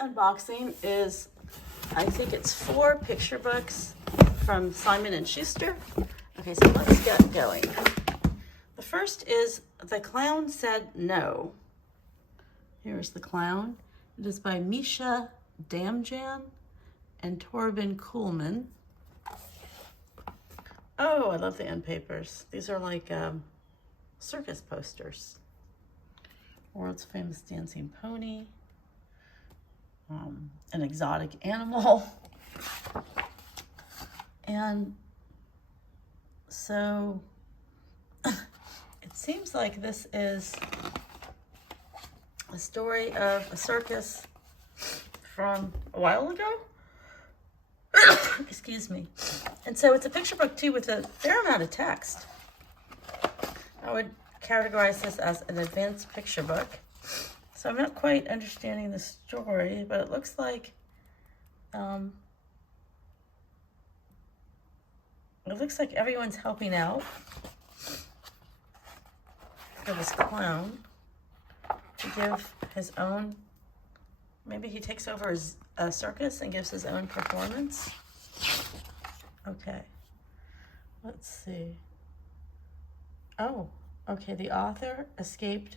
unboxing is, I think it's 4 picture books from Simon and Schuster. Okay, so let's get going. The first is The Clown Said No. Here's the clown. It is by Mischa, Damjan, and Torben Kuhlmann. Oh, I love the end papers. These are like circus posters. World's Famous Dancing Pony. An exotic animal. And so it seems like this is a story of a circus from a while ago. Excuse me. And so it's a picture book too with a fair amount of text. I would categorize this as an advanced picture book. So I'm not quite understanding the story, but it looks like everyone's helping out for this clown to give his own, maybe he takes over his circus and gives his own performance. Okay, let's see. Oh, okay, the author escaped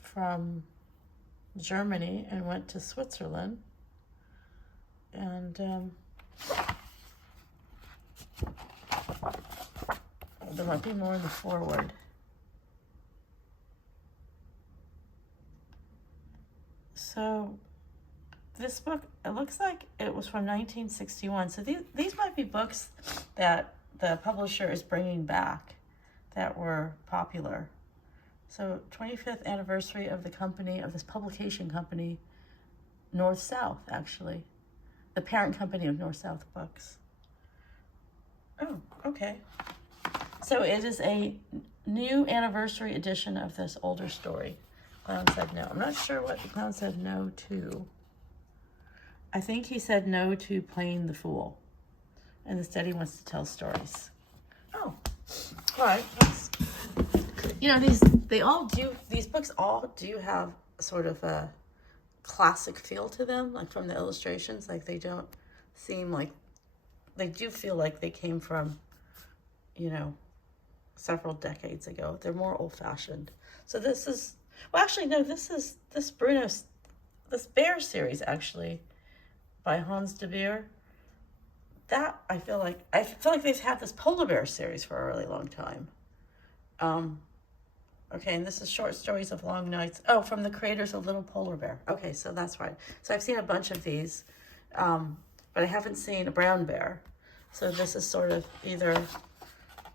from Germany and went to Switzerland, and there might be more in the foreword. So this book, it looks like it was from 1961. So these might be books that the publisher is bringing back that were popular. So 25th anniversary of the company, of this publication company, NorthSouth, actually. The parent company of NorthSouth Books. Oh, okay. So it is a new anniversary edition of this older story. Clown Said No. I'm not sure what the clown said no to. I think he said no to playing the fool. And instead he wants to tell stories. Oh, all right. You know, these books all do have sort of a classic feel to them, like from the illustrations. Like they don't seem like, they do feel like they came from, you know, several decades ago. They're more old-fashioned. So this is, well, actually, no, this Bear series, actually, by Hans de Beer. That, I feel like they've had this Polar Bear series for a really long time. Okay, and this is Short Stories of Long Nights. Oh, from the creators of Little Polar Bear. Okay, so that's right. So I've seen a bunch of these, but I haven't seen a brown bear. So this is sort of either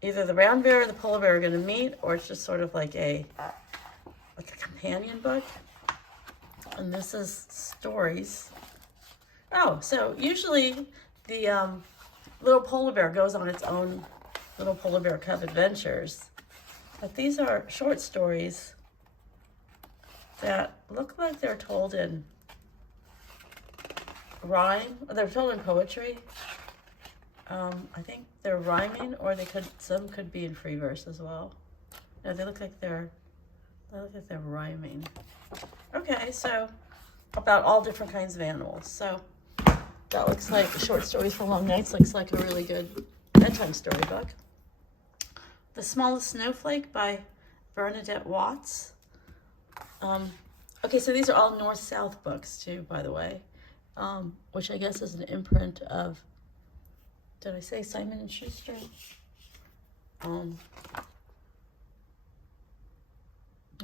the brown bear or the polar bear are going to meet, or it's just sort of like a companion book. And this is stories. Oh, so usually the little polar bear goes on its own Little Polar Bear Cub adventures. But these are short stories that look like they're told in rhyme. They're told in poetry. I think they're rhyming, or some could be in free verse as well. No, they look like they're rhyming. Okay, so about all different kinds of animals. So that looks like Short Stories for Long Nights. Looks like a really good bedtime storybook. The Smallest Snowflake by Bernadette Watts. Okay, so these are all NorthSouth books too, by the way, which I guess is an imprint of, did I say Simon and Schuster? I'm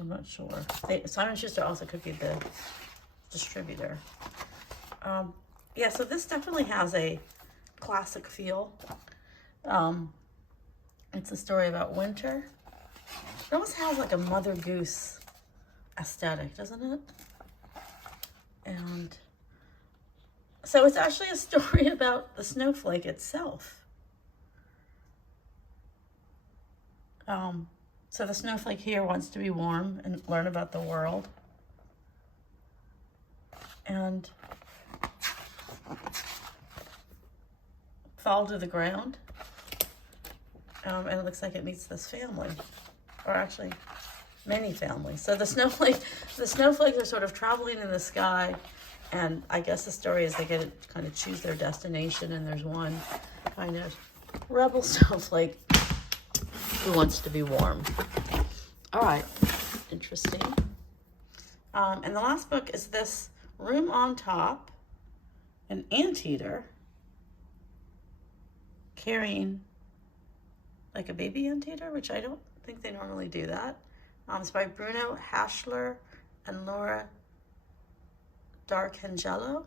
not sure. Simon & Schuster also could be the distributor. Yeah, so this definitely has a classic feel. It's a story about winter. It almost has like a Mother Goose aesthetic, doesn't it? And so it's actually a story about the snowflake itself. So the snowflake here wants to be warm and learn about the world. And fall to the ground. And it looks like it meets this family. Or actually, many families. So the snowflakes are sort of traveling in the sky, and I guess the story is they get to kind of choose their destination, and there's one kind of rebel snowflake who wants to be warm. All right, interesting. And the last book is this Room on Top, an anteater carrying like a baby anteater, which I don't think they normally do that. It's by Bruno Hachler and Laura D'Arcangelo,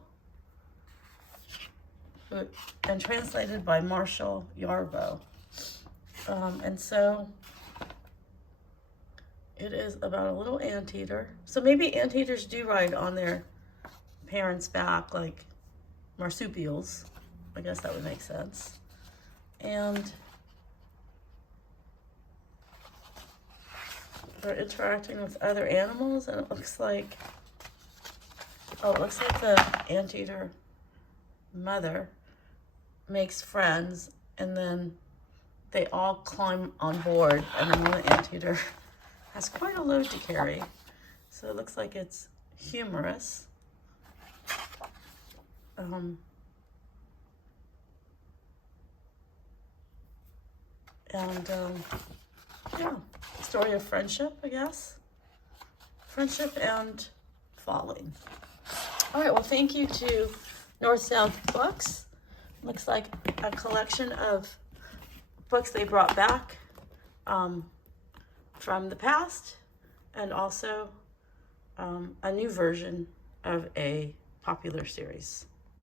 and translated by Marshall Yarbo. And so it is about a little anteater. So maybe anteaters do ride on their parents' back like marsupials. I guess that would make sense. And they're interacting with other animals, and it looks like the anteater mother makes friends, and then they all climb on board, and then one anteater has quite a load to carry. So it looks like it's humorous. Yeah, story of friendship, I guess. Friendship and falling. All right, well, thank you to NorthSouth Books. Looks like a collection of books they brought back from the past, and also a new version of a popular series.